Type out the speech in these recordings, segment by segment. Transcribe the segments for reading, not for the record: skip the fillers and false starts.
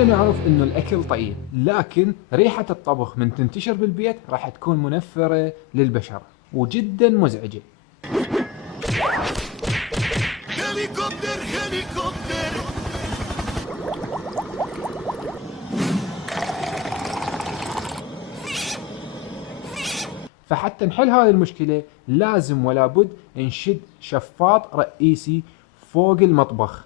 كلنا نعرف انه الاكل طيب، لكن ريحة الطبخ من تنتشر بالبيت راح تكون منفرة للبشر وجدا مزعجة. هليكوبتر هليكوبتر. فحتى نحل هذه المشكلة لازم ولا بد نشد شفاط رئيسي فوق المطبخ.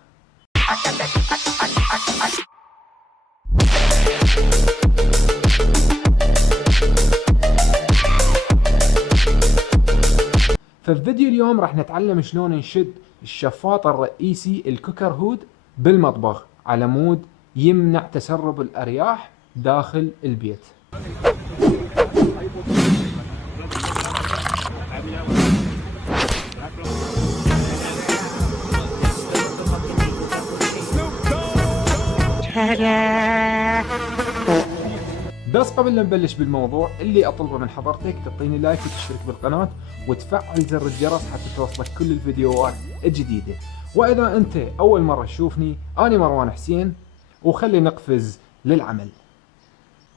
ففي فيديو اليوم راح نتعلم شلون نشد الشفاط الرئيسي الكوكر هود بالمطبخ على مود يمنع تسرب الأرياح داخل البيت. بس قبل لا نبلش بالموضوع اللي اطلبه من حضرتك تعطيني لايك وتشترك بالقناة وتفعل زر الجرس حتى توصلك كل الفيديوهات الجديدة. واذا انت اول مرة تشوفني انا مروان حسين، وخلي نقفز للعمل.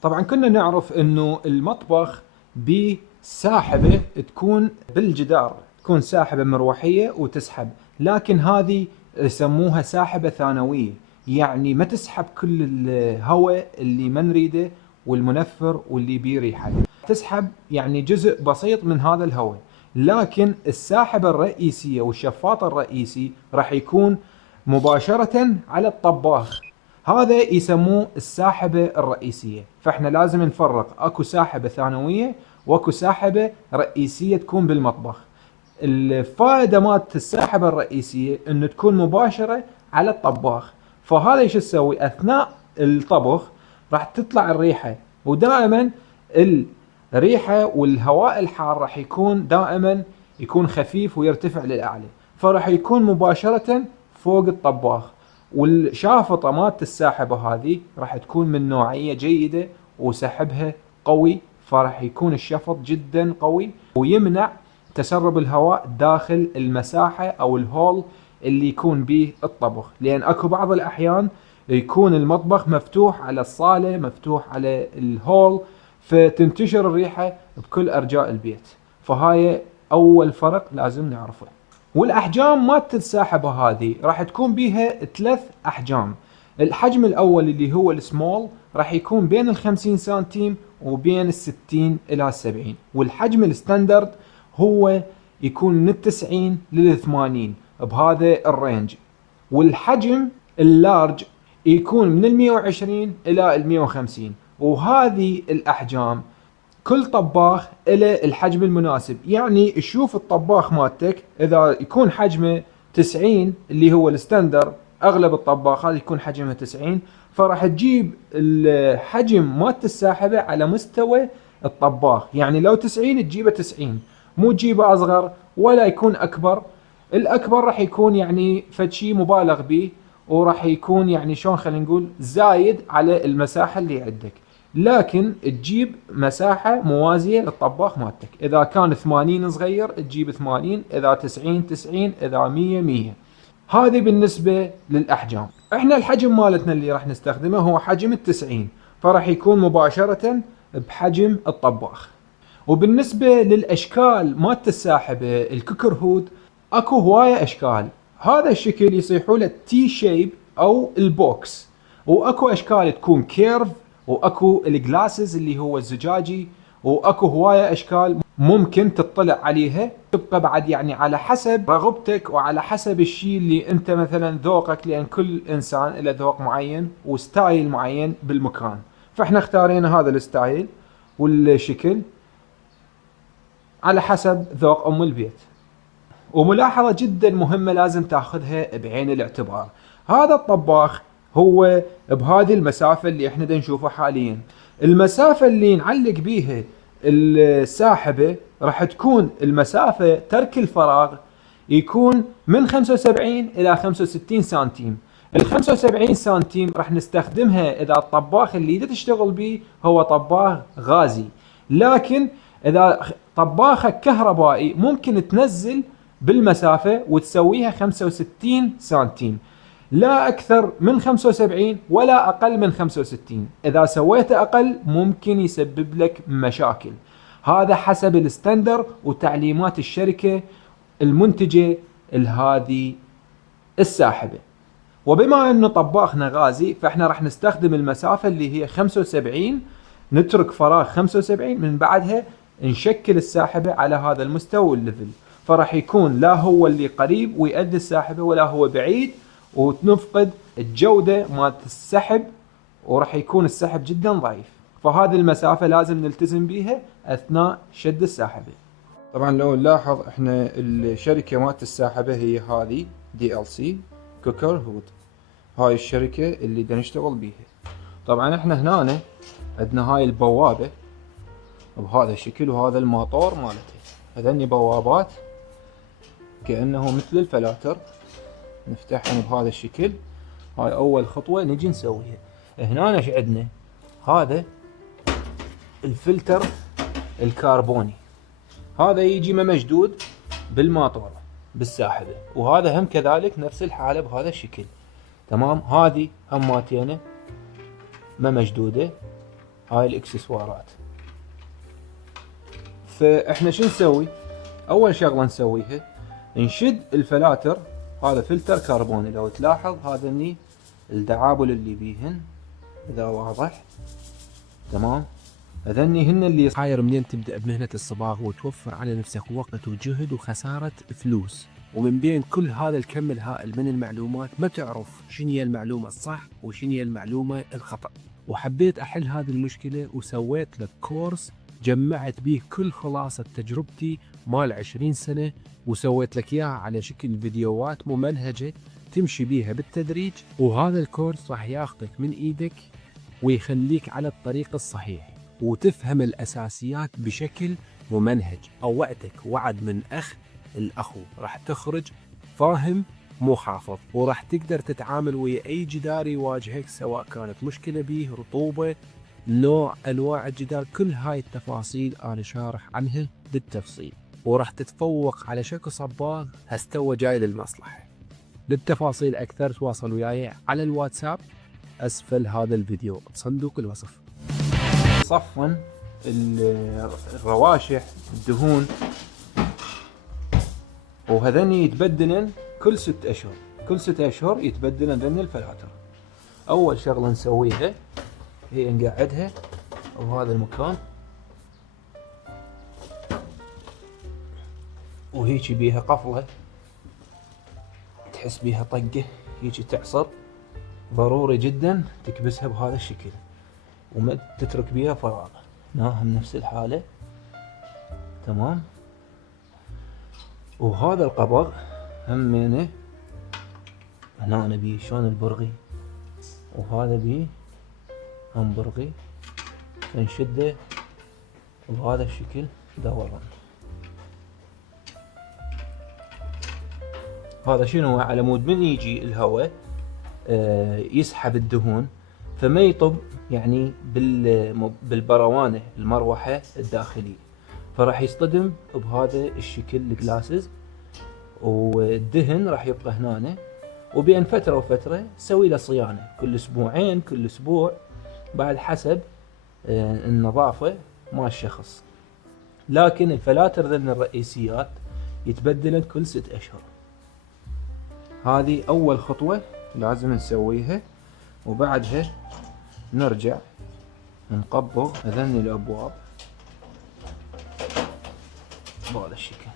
طبعا كنا نعرف انه المطبخ بساحبة تكون بالجدار، تكون ساحبة مروحية وتسحب، لكن هذه يسموها ساحبة ثانوية، يعني ما تسحب كل الهواء اللي ما نريده والمنفر واللي بيه ريحة، تسحب يعني جزء بسيط من هذا الهواء. لكن الساحبة الرئيسية والشفاط الرئيسي راح يكون مباشرة على الطباخ، هذا يسموه الساحبة الرئيسية. فاحنا لازم نفرق، اكو ساحبة ثانوية واكو ساحبة رئيسية تكون بالمطبخ. الفائدة مالت الساحبة الرئيسية انه تكون مباشرة على الطباخ، فهذا ايش تسوي اثناء الطبخ راح تطلع الريحة، ودائما الريحة والهواء الحار راح يكون دائما يكون خفيف ويرتفع للأعلى، فراح يكون مباشرة فوق الطباخ. والشافطة مالت الساحبة هذه راح تكون من نوعية جيدة وسحبها قوي، فراح يكون الشفط جدا قوي ويمنع تسرب الهواء داخل المساحة او الهول اللي يكون به الطبخ. لان اكو بعض الاحيان يكون المطبخ مفتوح على الصالة، مفتوح على الهول، فتنتشر الريحة بكل ارجاء البيت. فهاي اول فرق لازم نعرفه. والاحجام مالت الساحبة هذه راح تكون بيها 3 احجام. الحجم الاول اللي هو السمول راح يكون بين ال50 سنتيم وبين ال60 الى ال70، والحجم الستاندرد هو يكون من ال90 لل80 بهذا الرينج، والحجم اللارج يكون من ال120 الى ال150. وهذه الاحجام كل طباخ له الحجم المناسب، يعني تشوف الطباخ مالتك اذا يكون حجمه 90 اللي هو الستاندر، اغلب الطباخات يكون حجمها 90، فراح تجيب الحجم مالت الساحبة على مستوى الطباخ. يعني لو 90 تجيبه 90، مو تجيبه اصغر ولا يكون اكبر. الاكبر راح يكون يعني فشي مبالغ به، وراح يكون يعني شلون خلينا نقول زايد على المساحة اللي عندك. لكن تجيب مساحة موازية للطباخ مالتك، اذا كان 80 صغير تجيب 80، اذا 90 90، اذا 100 100. هذه بالنسبة للاحجام. احنا الحجم مالتنا اللي راح نستخدمه هو حجم ال90، فراح يكون مباشرة بحجم الطباخ. وبالنسبة للاشكال مالت الساحبة الكوكر هود اكو هواية اشكال. هذا الشكل يصيحوا له تي شيب او البوكس، واكو اشكال تكون كيرف، واكو الجلاسز اللي هو الزجاجي، واكو هواية اشكال ممكن تطلع عليها. تبقى بعد يعني على حسب رغبتك وعلى حسب الشيء اللي انت مثلا ذوقك، لان كل انسان له ذوق معين وستايل معين بالمكان. فاحنا اختارينا هذا الستايل والشكل على حسب ذوق ام البيت. وملاحظة جدا مهمة لازم تاخذها بعين الاعتبار، هذا الطباخ هو بهذه المسافة اللي احنا دا نشوفها حاليا. المسافة اللي نعلق بيها الساحبة راح تكون المسافة ترك الفراغ يكون من 75 الى 65 سنتيم. ال 75 سنتيم راح نستخدمها اذا الطباخ اللي دا تشتغل بيه هو طباخ غازي، لكن اذا طباخك كهربائي ممكن تنزل بالمسافة وتسويها 65 سنتيم. لا اكثر من 75 ولا اقل من 65. اذا سويت اقل ممكن يسبب لك مشاكل. هذا حسب الستاندر وتعليمات الشركة المنتجة لهذه الساحبة. وبما انه طباخنا غازي فاحنا راح نستخدم المسافة اللي هي 75، نترك فراغ 75، من بعدها نشكل الساحبة على هذا المستوى الليفل، فراح يكون لا هو اللي قريب ويؤدي الساحبة ولا هو بعيد، وتنفقد الجودة مالت السحب، وراح يكون السحب جدا ضعيف. فهذه المسافة لازم نلتزم بيها اثناء شد الساحبة. طبعا لو نلاحظ احنا الشركة مالت الساحبة هي هذه DLC كوكر هود، هاي الشركة اللي دا نشتغل بيها. طبعا احنا هنا عندنا هاي البوابة بهذا الشكل، وهذا الموتور مالته. هذني بوابات كأنه مثل الفلاتر، نفتحهم بهذا الشكل. هاي اول خطوة نجي نسويها. هنا ايش عندنا؟ هذا الفلتر الكربوني، هذا يجي مجدود بالماطورة بالساحبة، وهذا هم كذلك نفس الحالة بهذا الشكل. تمام. هذه هماتينه ما مجدودة، هاي الاكسسوارات. فاحنا شو نسوي؟ اول شغلة نسويها نشد الفلاتر. هذا فلتر كربوني، لو تلاحظ هذا الدعابل اللي بيهن اذا واضح. تمام. هذني هن اللي خاير منين تبدأ بمهنة الصباغ وتوفر على نفسك وقت وجهد وخسارة فلوس، ومن بين كل هذا الكم الهائل من المعلومات ما تعرف شنو هي المعلومة الصح وشنو هي المعلومة الخطأ. وحبيت أحل هذه المشكلة وسويت لك كورس جمعت به كل خلاصة تجربتي مال 20 سنة، وسويت لك إياها على شكل فيديوهات ممنهجة تمشي بيها بالتدريج. وهذا الكورس راح ياخذك من إيدك ويخليك على الطريق الصحيح وتفهم الأساسيات بشكل ممنهج. أوعدك وعد من أخ الأخو، راح تخرج فاهم مو حافظ، وراح تقدر تتعامل ويا أي جدار يواجهك، سواء كانت مشكلة به، رطوبة، نوع أنواع الجدار. كل هاي التفاصيل أنا شارح عنها بالتفصيل، وراح تتفوق على شكل صباغ هستوى جاي للمصلحة. للتفاصيل أكثر تواصل وياي على الواتساب أسفل هذا الفيديو بصندوق الوصف. صفن الرواشح الدهون، وهذني يتبدلن كل 6 اشهر. كل 6 اشهر يتبدلن ذن الفلاتر. اول شغلة نسويها هي نقعدها بهذا المكان، وهيجي بيها قفلة تحس بيها طقة، هيجي تعصر. ضروري جدا تكبسها بهذا الشكل وما تترك بيها فراغ. ناهم نفس الحالة. تمام. وهذا القبض همينه هنا انا بيه شلون البرغي، وهذا بيه هم برغي، فنشده بهذا الشكل دورا. هذا شنو؟ على مود من يجي الهواء يسحب الدهون فما يطب يعني بالبروانة المروحة الداخلية، فراح يصطدم بهذا الشكل الجلاسز، والدهن راح يبقى هنا. وبين فترة وفترة سوي له صيانة كل اسبوعين كل اسبوع، بعد حسب النظافة مال الشخص. لكن الفلاتر ذن الرئيسيات يتبدلن كل 6 اشهر. هذه اول خطوة لازم نسويها، وبعدها نرجع نقبض هذني الابواب بهذا الشكل.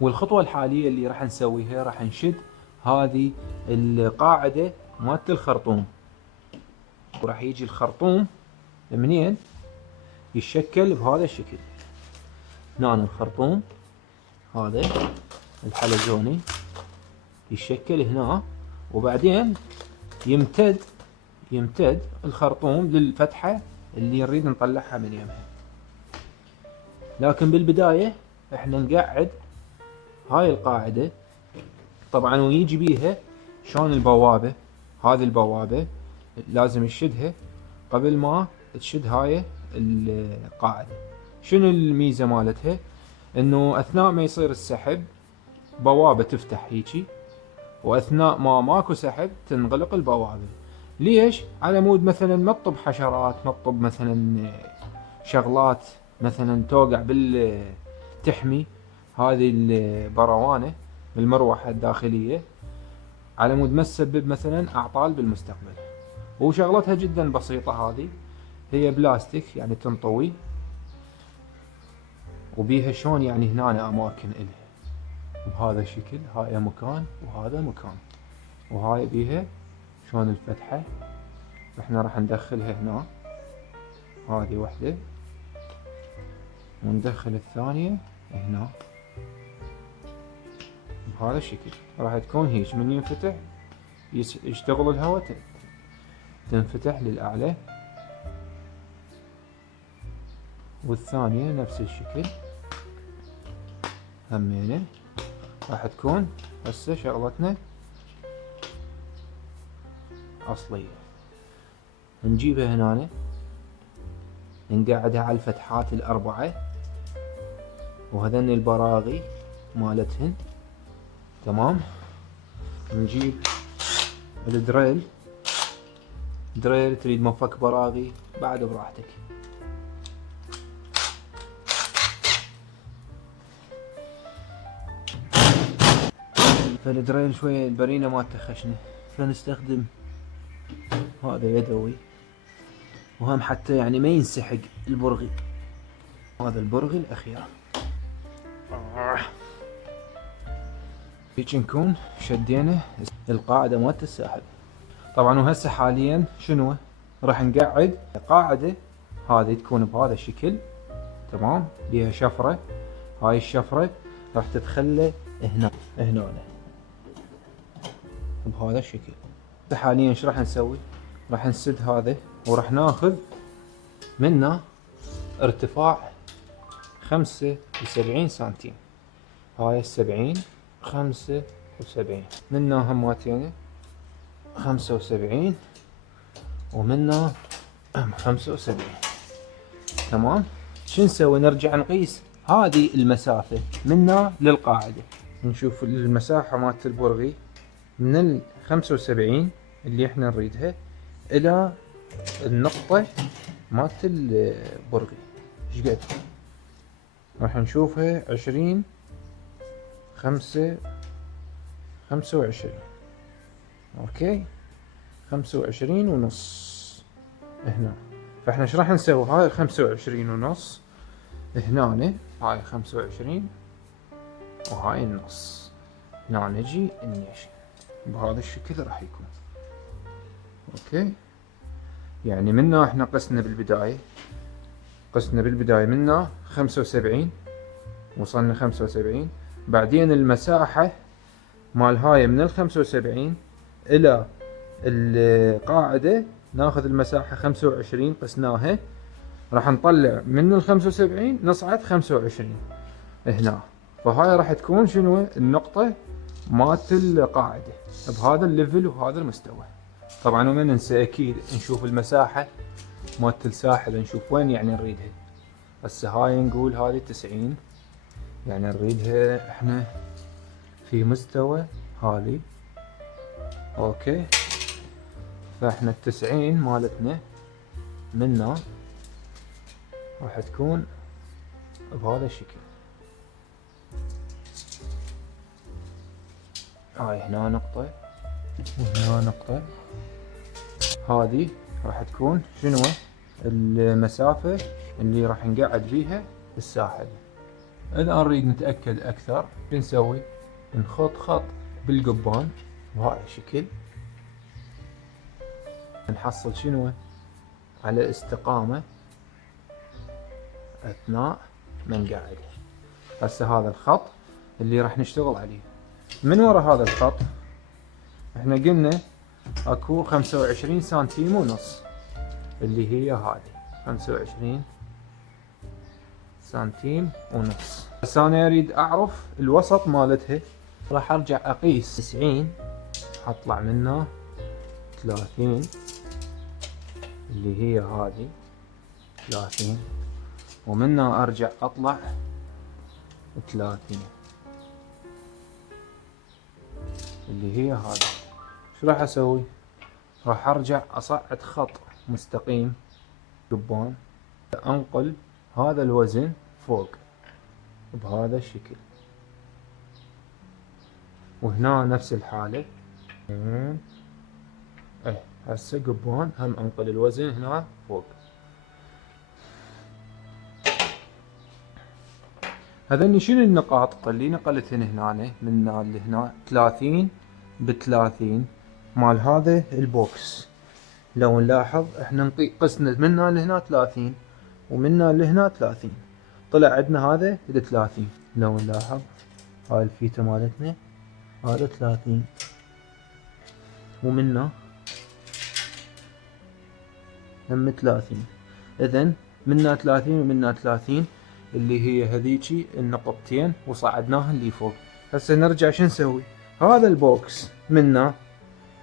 والخطوة الحالية اللي راح نسويها راح نشد هذه القاعدة مالت الخرطوم، وراح يجي الخرطوم منين يشكل بهذا الشكل. هنا الخرطوم هذا الحلزوني يشكل هنا، وبعدين يمتد الخرطوم للفتحة اللي نريد نطلعها من يمها. لكن بالبداية احنا نقعد هاي القاعدة طبعا، ويجي بيها شلون البوابة. هذه البوابة لازم نشدها قبل ما تشد هاي القاعدة. شنو الميزة مالتها؟ انه اثناء ما يصير السحب بوابة تفتح هيجي، واثناء ما ماكو سحب تنغلق البوابة. ليش؟ على مود مثلا ما تطب حشرات، ما تطب مثلا شغلات مثلا توقع تحمي هذه البروانة بالمروحة الداخلية، على مود ما تسبب مثلا اعطال بالمستقبل. وشغلتها جدا بسيطة، هذه هي بلاستيك يعني تنطوي، وبيها شلون يعني هنا اماكن الها بهذا الشكل، هاي مكان وهذا مكان، وهاي بيها شلون الفتحة. احنا راح ندخلها هنا، هذه وحدة، وندخل الثانية هنا بهذا الشكل. راح تكون هيك من ينفتح يشتغل الهواء تنفتح للأعلى، والثانية نفس الشكل همينة. راح تكون هسه شغلتنا أصلية. نجيبها هنا نقعدها على الفتحات الأربعة، وهذن البراغي مالتهن. تمام. نجيب الدريل، تريد مفك براغي بعد براحتك. فالدريل شوية البرينة ما تخشني، فنستخدم هذا يدوي، وهم حتى يعني ما ينسحق البرغي. هذا البرغي الأخير. هيك نكون شدينا القاعدة مالت الساحب. طبعا وهسه حاليا شنو راح نقعد قاعدة هذه تكون بهذا الشكل. تمام. بيها شفرة، هاي الشفرة راح تتخلى هنا بهذا الشكل. حاليا ايش راح نسوي؟ راح نسد هذا، وراح ناخذ منه ارتفاع 75 سنتيم. هاي 70 75 منه هماتين 75 ومنه 75. تمام. شو نسوي؟ نرجع نقيس هذه المسافة منا للقاعدة، نشوف المساحة مالت البرغي من ال 75 اللي احنا نريدها الى النقطة مالت البرغي ايش قد. راح نشوفها 20 25. اوكي 25 ونص هنا. فاحنا ايش راح نسوي؟ هاي 25 ونص هنا، هاي 25 وهاي النص. هنا نجي نيش بهذا الشكل راح يكون. اوكي. يعني منا احنا قسنا بالبداية منا 75، وصلنا 75. بعدين المساحة مال هاي من ال 75 الى القاعدة ناخذ المساحة 25 قسناها، راح نطلع من ال 75 نصعد 25 هنا. فهاي راح تكون شنو النقطة مالت القاعدة بهذا الليفل وهذا المستوى. طبعا وما ننسى اكيد نشوف المساحة مالت الساحب، نشوف وين يعني نريدها. هسه هاي نقول هذه 90، يعني نريدها احنا في مستوى هذه. اوكي. فاحنا 90 مالتنا منا راح تكون بهذا الشكل. هاي هنا نقطة وهنا نقطة. هذه راح تكون شنو المسافة اللي راح نقعد فيها الساحل. اذا نريد نتأكد اكثر بنسوي نخط خط بالقبان بهذا الشكل، نحصل شنو على استقامة اثناء ما نقعد. هسه هذا الخط اللي راح نشتغل عليه. من وراء هذا الخط احنا قلنا اكو 25 سنتيم ونص اللي هي هذه 25 سنتيم ونص. بس انا اريد اعرف الوسط مالتها، راح ارجع اقيس 90 اطلع منه 30 اللي هي هذه 30، ومنها ارجع اطلع 30 اللي هي هذه. ايش راح اسوي؟ راح ارجع اصعد خط مستقيم قبان، انقل هذا الوزن فوق بهذا الشكل، وهنا نفس الحالة. هسه قبان هم انقل الوزن هنا فوق. هذني شنو النقاط اللي نقلتهن هنا من هنا لهنا؟ 30 ب30 مال هذا البوكس. لو نلاحظ احنا قسنا من هنا لهنا 30 ومن هنا لهنا 30، طلع عندنا هذا ال 30. لو نلاحظ هاي الفيتة مالتنا هذا 30، ومنا هم 30. اذن منا 30 ومنا 30 اللي هي هذيجي النقطتين وصعدناهن اللي فوق. هسه نرجع شو نسوي؟ هذا البوكس منا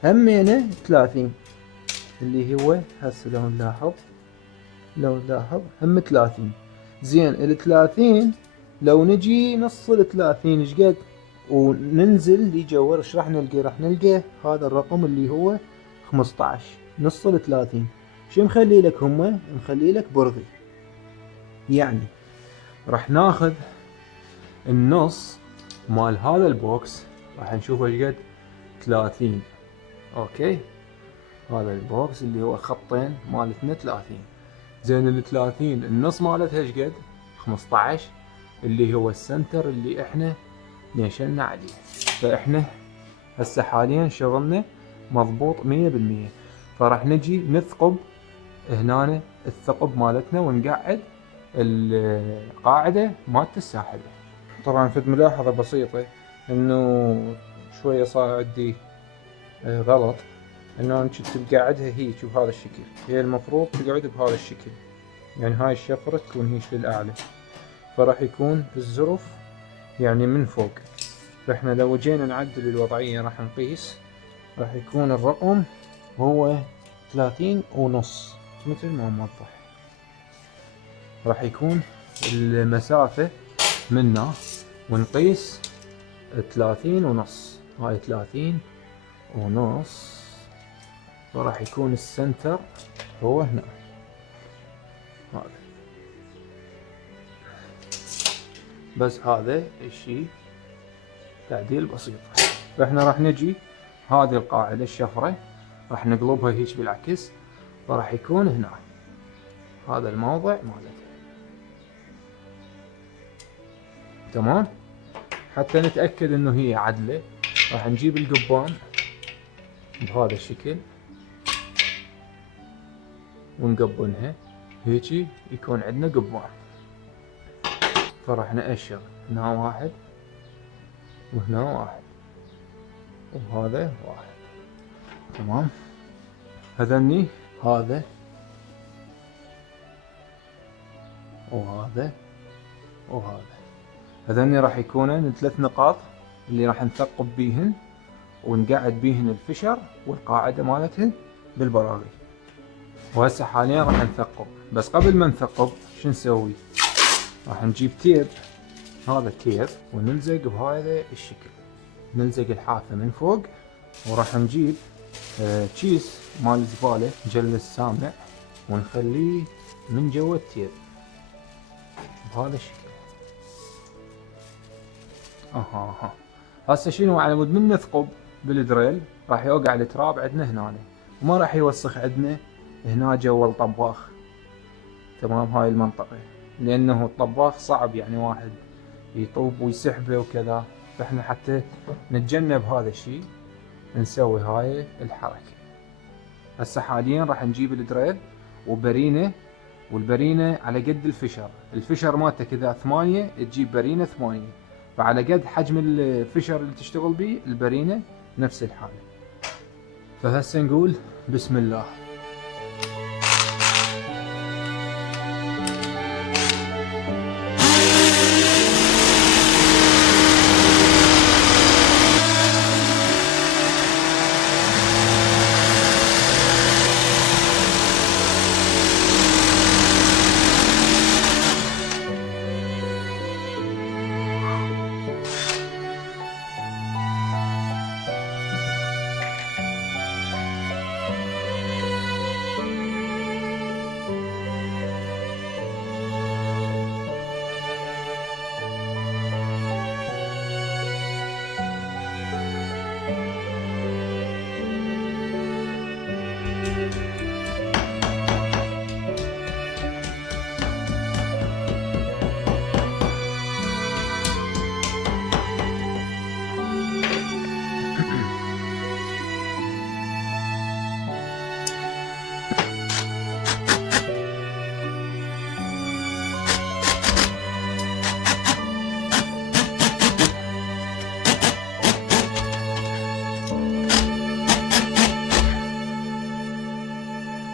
همينه 30 اللي هو هسه لو نلاحظ هم 30. زين ال 30 لو نجي نص ال 30 ايش قد وننزل لجوا ايش راح نلقى؟ راح نلقى هذا الرقم اللي هو 15. نص ال 30 شو مخلي لك؟ مخلي لك برغي. يعني راح ناخذ النص مال هذا البوكس، راح نشوف ايش قد 30. اوكي، هذا البوكس اللي هو خطين مالتنا 30. زين ال 30 النص مالتها ايش قد؟ 15 اللي هو السنتر اللي احنا نيشنا عليه. فاحنا هسه حاليا شغلنا مضبوط 100%. فراح نجي نثقب هنا الثقب مالتنا ونقعد القاعدة مالت الساحبة. طبعا في ملاحظة بسيطة انه شوية صار عندي غلط، انه انا كنت بقعدها هيك بهذا الشكل. هي المفروض تقعد بهذا الشكل، يعني هاي الشفرة تكون هيك للأعلى، فراح يكون الزرف يعني من فوق. فاحنا لو جينا نعدل الوضعية راح نقيس، راح يكون الرقم هو 30 ونص مثل ما موضح. راح يكون المسافة منا ونقيس 30 ونص، هاي 30 ونص، وراح يكون السنتر هو هنا. هذا بس هذا الشيء تعديل بسيط. فاحنا راح نجي هذه القاعدة الشفرة راح نقلبها هيك بالعكس، وراح يكون هنا هذا الموضع مالته. تمام. حتى نتأكد انه هي عدلة راح نجيب القبان بهذا الشكل ونقبنها هيجي، يكون عندنا قبان. فراح نأشر هنا واحد وهنا واحد وهذا واحد. تمام. هذني هذا وهذا وهذا، هذني راح يكونن 3 نقاط اللي راح نثقب بيهن ونقعد بيهن الفشر والقاعدة مالتهن بالبراغي. وهسه حاليا راح نثقب، بس قبل ما نثقب شو نسوي؟ راح نجيب تيب، هذا التيب، ونلزق بهذا الشكل. نلزق الحافة من فوق، وراح نجيب كيس مال زبالة نجلس سامع ونخليه من جوا التيب بهذا الشكل. هسه شنو على مود من نثقب بالدريل راح يوقع التراب عندنا هنا وما راح يوسخ عندنا هنا جوا الطباخ. تمام. هاي المنطقة لانه الطباخ صعب يعني واحد يطوب ويسحبه وكذا، فاحنا حتى نتجنب هذا الشيء نسوي هاي الحركة. هسه حاليا راح نجيب الدريل وبرينة، والبرينة على قد الفشر مالتك اذا 8 تجيب برينة 8، فعلى قد حجم الفشر اللي تشتغل به البرينة نفس الحالة. فهسه نقول بسم الله.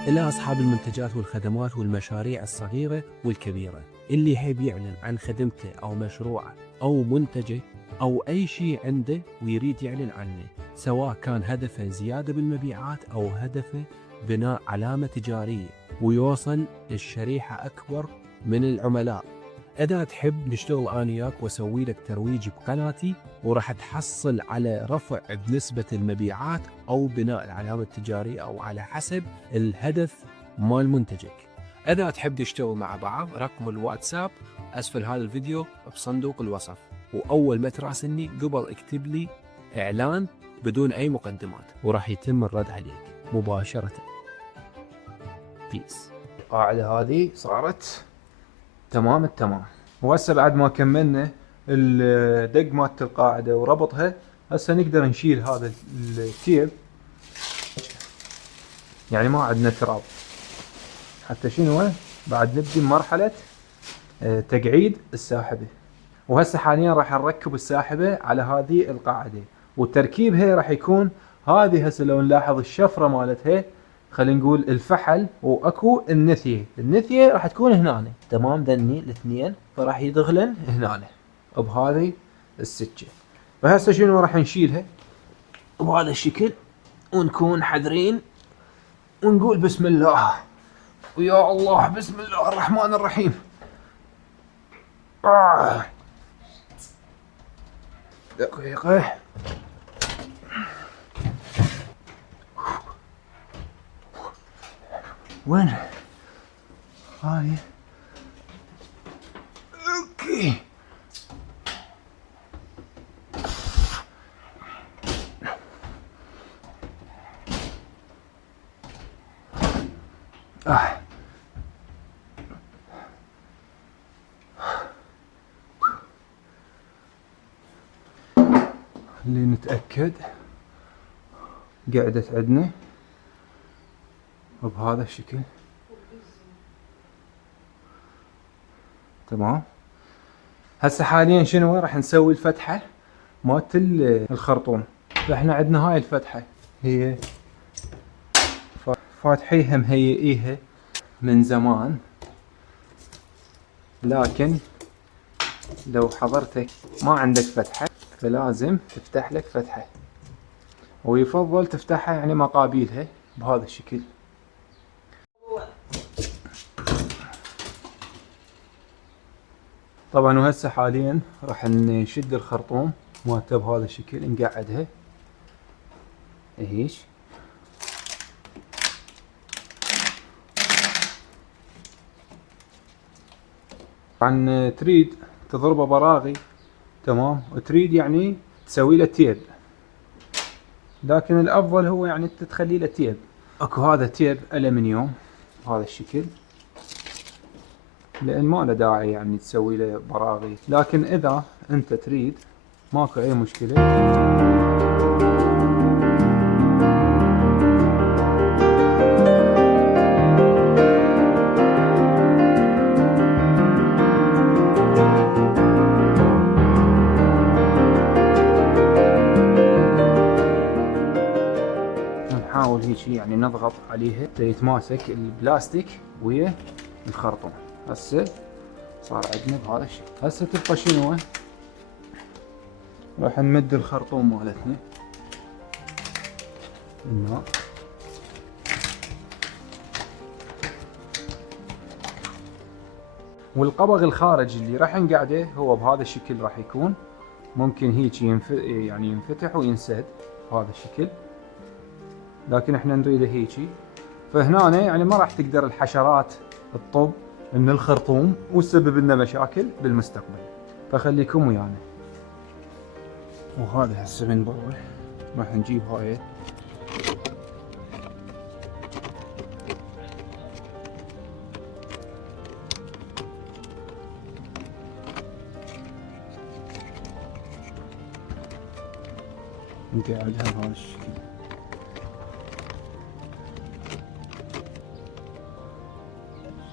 إلى أصحاب المنتجات والخدمات والمشاريع الصغيرة والكبيرة، اللي يحب يعلن عن خدمته أو مشروعه أو منتجه أو أي شيء عنده ويريد يعلن عنه، سواء كان هدفه زيادة بالمبيعات أو هدفه بناء علامة تجارية ويوصل للشريحة أكبر من العملاء. إذا تحب نشتغل أنا وياك وأسوي لك ترويج بقناتي، وراح تحصل على رفع بنسبة المبيعات أو بناء العلامة التجارية أو على حسب الهدف مال منتجك. إذا تحب نشتغل مع بعض، رقم الواتساب أسفل هذا الفيديو بصندوق الوصف، وأول ما تراسلني قبل اكتب لي إعلان بدون أي مقدمات، وراح يتم الرد عليك مباشرة. بيس. القاعدة هذه صارت تمام التمام. وهسه بعد ما كملنا الدق مالت القاعدة وربطها، هسه نقدر نشيل هذا التيب، يعني ما عندنا تراب. حتى شنو بعد نبدي بمرحلة تقعيد الساحبة. وهسه حاليا راح نركب الساحبة على هذه القاعدة، والتركيبها راح يكون هذه. هسه لو نلاحظ الشفرة مالتها، خلينا نقول الفحل، واكو النثية راح تكون هنا، تمام، ذني الاثنين، فراح يدخلن هنا بهذه السكة. فهسه شنو راح نشيلها بهذا الشكل، ونكون حذرين ونقول بسم الله ويا الله، بسم الله الرحمن الرحيم. دقيقة. وين هاي؟ اوكي. اللي نتأكد قعدت عندنا بهذا الشكل، تمام. هسه حاليا شنو راح نسوي؟ الفتحة مالت الخرطوم. فاحنا عندنا هاي الفتحة هي فاتحيها مهيئيها من زمان، لكن لو حضرتك ما عندك فتحة فلازم تفتح لك فتحة، ويفضل تفتحها يعني مقابيلها بهذا الشكل. طبعا وهسه حاليا راح نشد الخرطوم مالته بهذا الشكل، نقعدها هيش. طبعا تريد تضربه براغي، تمام، وتريد يعني تسوي له تيب، لكن الافضل هو يعني انت تخلي له تيب. اكو هذا تيب الومنيوم بهذا الشكل، لان ما له داعي يعني تسوي له براغي. لكن اذا انت تريد ماكو اي مشكلة. نحاول هيك يعني نضغط عليها يتماسك البلاستيك ويا الخرطوم. هسه صار عندنا بهذا الشكل. هسه تبقى شنو؟ راح نمد الخرطوم مالتنا هنا، والقبغ الخارجي اللي راح نقعده هو بهذا الشكل راح يكون. ممكن هيك يعني ينفتح وينسد بهذا الشكل، لكن احنا نريده هيجي. فهنا يعني ما راح تقدر الحشرات الطب من الخرطوم وتسبب لنا مشاكل بالمستقبل، فخليكم ويانا. وهذا هسه من برا راح نجيب هاي نقعدها بهذا الشكل.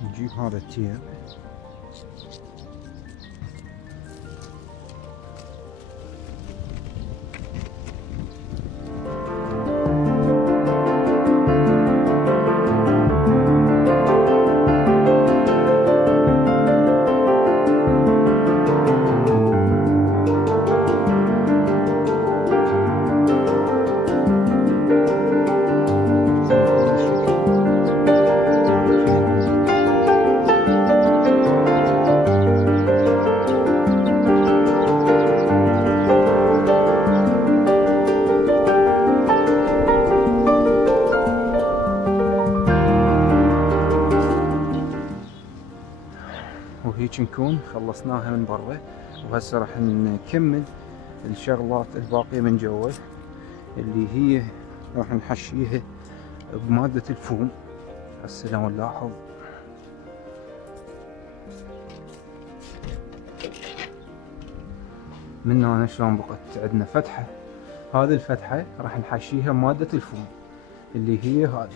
نجيب هذا التيب وهيك نكون خلصناها من برا. وهسه راح نكمل الشغلات الباقية من جوا اللي هي راح نحشيها بمادة الفوم. هسه لو نلاحظ من هنا شلون بقت عندنا فتحة. هذه الفتحة راح نحشيها بمادة الفوم اللي هي هذه.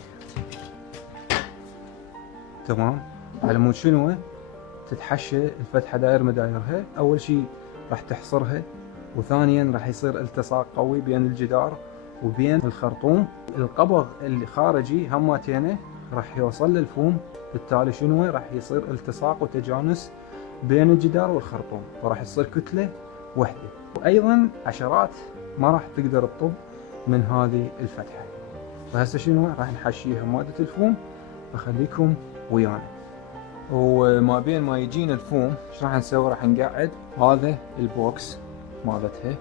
تمام، على مود شنو تتحشى الفتحة داير مدايرها. اول شي راح تحصرها، وثانيا راح يصير التصاق قوي بين الجدار وبين الخرطوم. القبض اللي خارجي هماتينه راح يوصل للفوم، بالتالي شنو راح يصير التصاق وتجانس بين الجدار والخرطوم، وراح يصير كتلة وحدة. وايضا عشرات ما راح تقدر تطب من هذه الفتحة. فهسه شنو راح نحشيها مادة الفوم، فخليكم ويانا. وما بين ما يجينا الفوم ايش راح نسوي؟ راح نقعد هذا البوكس مالتها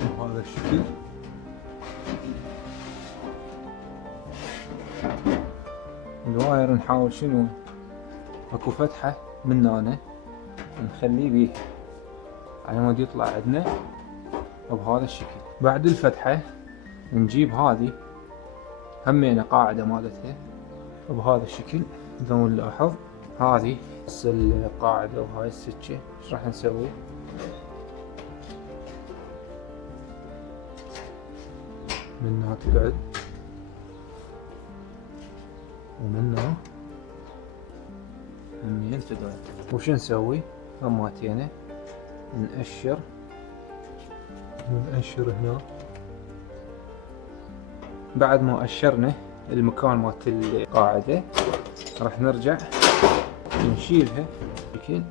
بهذا الشكل. الواير نحاول شنو اكو فتحة من هنا نخليه بيه على مود يطلع عندنا بهذا الشكل. بعد الفتحة نجيب هذه همينة قاعدة مالتها بهذا الشكل. لو نلاحظ هذه القاعدة وهاي السكة ايش راح نسوي؟ منها تقعد ومنها همين تقعد. وش نسوي؟ هماتينه نأشر هنا. بعد ما أشرنا المكان مالت القاعدة راح نرجع نشيلها بشكل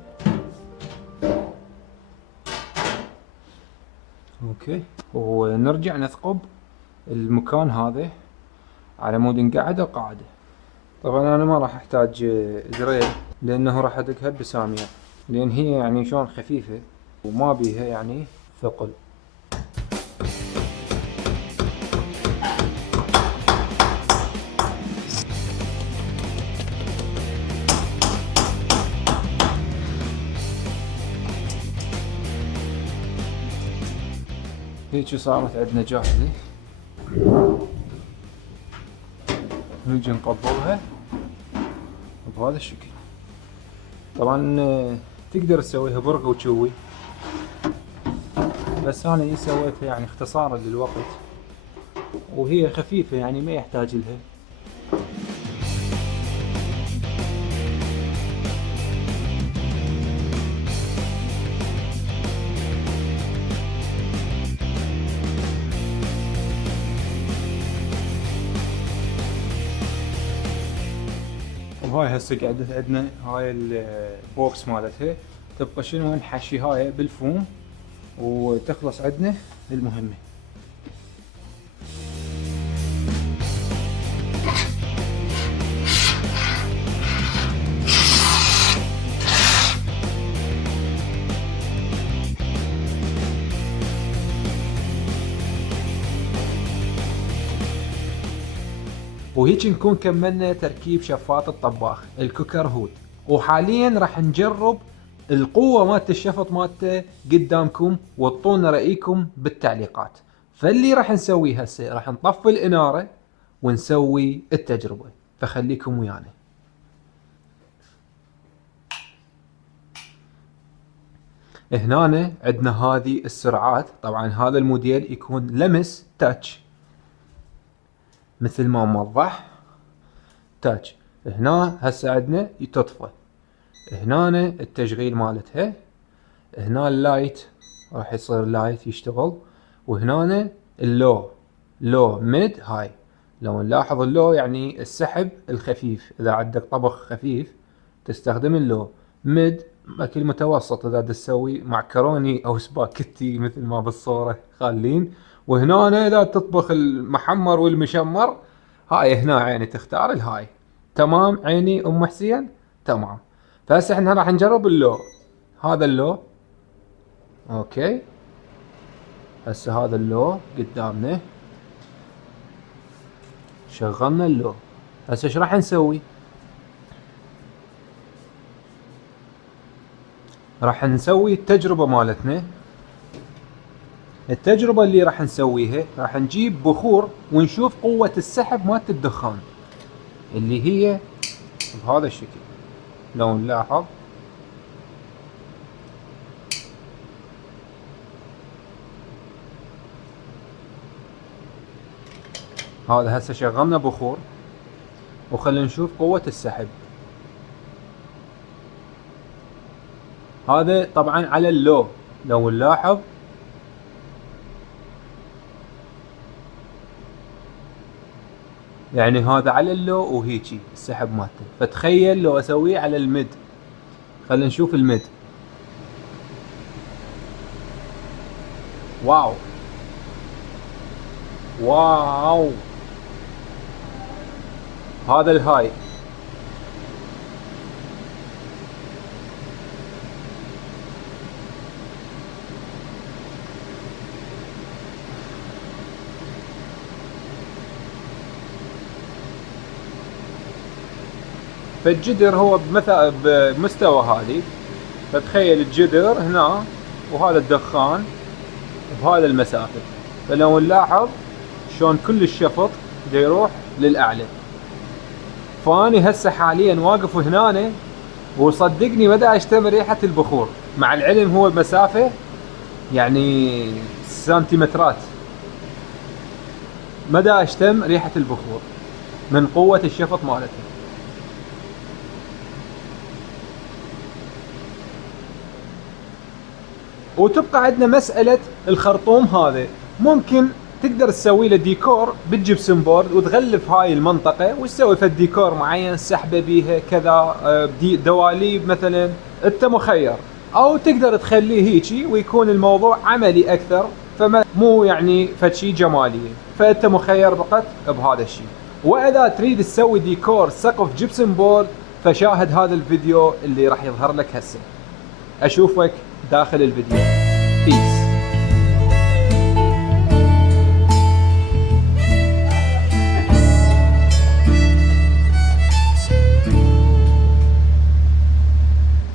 اوكي، ونرجع نثقب المكان هذا على مود نقعد القاعدة. طبعا انا ما راح احتاج دريل لانه راح ادقها بسامية، لان هي يعني شلون خفيفة وما بيها يعني ثقل. هيك صارت عندنا جاهزة. نجي نقبضها بهذا الشكل. طبعا تقدر تسويها برغ وتشوي، بس انا سويتها يعني اختصارا للوقت، وهي خفيفة يعني ما يحتاج لها. وهاي هسه قعدت عندنا هاي البوكس مالتها. تبقى شنو نحشي هاي بالفوم وتخلص عندنا المهمة. وهيك نكون كملنا تركيب شفاط الطباخ الكوكر هود. وحاليا راح نجرب القوة مالت الشفط مالته قدامكم، وطونا رأيكم بالتعليقات. فاللي راح نسويه هسه راح نطفي الإنارة ونسوي التجربة، فخليكم ويانا. هنا عندنا هذه السرعات. طبعا هذا الموديل يكون لمس تاتش مثل ما موضح تاتش. هنا هسه عندنا تطفى، هنا التشغيل مالتها، هنا اللايت راح يصير لايت يشتغل، وهنا لو ميد هاي. لو نلاحظ اللو يعني السحب الخفيف، اذا عندك طبخ خفيف تستخدم اللو. ميد اكل متوسط اذا تسوي معكروني او سباكيتي مثل ما بالصورة خالين. وهنا اذا تطبخ المحمر والمشمر هاي هنا عيني تختار الهاي. تمام عيني ام حسين تمام. فهسه احنا راح نجرب اللو. هذا اللو اوكي. هسه هذا اللو قدامنا، شغلنا اللو. هسه ايش راح نسوي؟ راح نسوي التجربة مالتنا. التجربة اللي راح نسويها راح نجيب بخور ونشوف قوة السحب مالت الدخان اللي هي بهذا الشكل. لو نلاحظ هذا هسه شغلنا بخور وخلينا نشوف قوة السحب. هذا طبعا على اللو لو نلاحظ يعني هذا على اللو وهيجي السحب مالته. فتخيل لو اسويه على الميد. خلينا نشوف الميد. واو واو هذا الهاي. فالجدر هو بمستوى هذه. فتخيل الجدر هنا وهذا الدخان بهذا المسافة. فلو نلاحظ شلون كل الشفط دا يروح للأعلى. فاني هسه حاليا واقف هنا وصدقني ما دا اشتم ريحة البخور مع العلم هو بمسافة يعني سنتيمترات. ما دا اشتم ريحة البخور من قوة الشفط مالته. وتبقى عندنا مسألة الخرطوم هذا. ممكن تقدر تسوي له ديكور بالجبسن بورد وتغلف هاي المنطقة وتسوي في الديكور معين سحبة بيها كذا دواليب مثلا. انت مخير. او تقدر تخليه هيجي ويكون الموضوع عملي اكثر فما مو يعني فشي جمالي. فانت مخير فقط بهذا الشيء. واذا تريد تسوي ديكور سقف جبسن بورد فشاهد هذا الفيديو اللي راح يظهر لك هسه. اشوفك داخل الفيديو. بيس.